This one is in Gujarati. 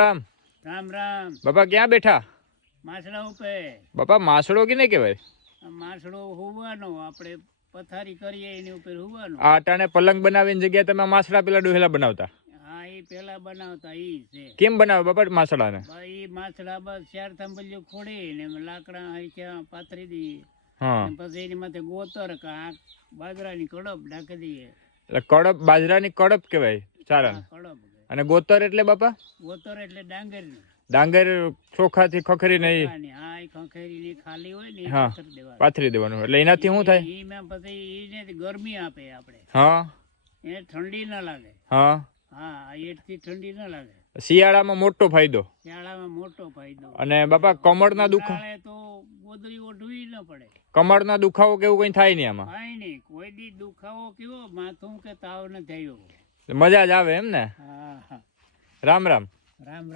રામ રામ રામ બાપા ક્યાં બેઠા? માછડા ઉપર. બાપા માસડો કે નહીં કહેવાય? માછડો હોવાનો આપણે પથારી કરીએ એની ઉપર હોવાનો. આ અટાણે પલંગ બનાવીની જગ્યાએ તમે માસડા પેલા ડોહેલા બનાવતા? હા એ પેલા બનાવતા ઈ છે. કેમ બનાવે બાપા માસડાને? એ માછડા બસ 4 થાંભલીઓ ખોડી ને લાકડા અહીં પાથરી દઈએ. હા પછી એની માથે ગોતર કાંક બાજરાની કડપ નાખી દઈએ. એટલે કડપ, બાજરાની કડપ કહેવાય સારા. કડપ અને ગોતર એટલે બાપા? ગોતર એટલે ડાંગરની. ડાંગર ચોખાથી ખખરી નહીં? હા એ ખંખેરી ખાલી હોય ને હા પાથરી દેવાનું. એટલે એનાથી શું થાય? એમાં પછી એને ગરમી આપે આપણે. હા એને ઠંડી ના લાગે. હા હા એટથી ઠંડી ના લાગે. શિયાળામાં મોટો ફાયદો. શિયાળામાં મોટો ફાયદો. અને બાપા કમરના દુખાવો? તો ગોદડી ઓઢવી ન પડે. કમરના દુખાવો કેવું કઈ થાય નહીં આમાં? કાંઈ નહીં. કોઈ દી દુખાવો કેવો માથું કે તાવ ન થયો. મજા જ આવે એમ ને? હા હા. રામ રામ. રામ રામ.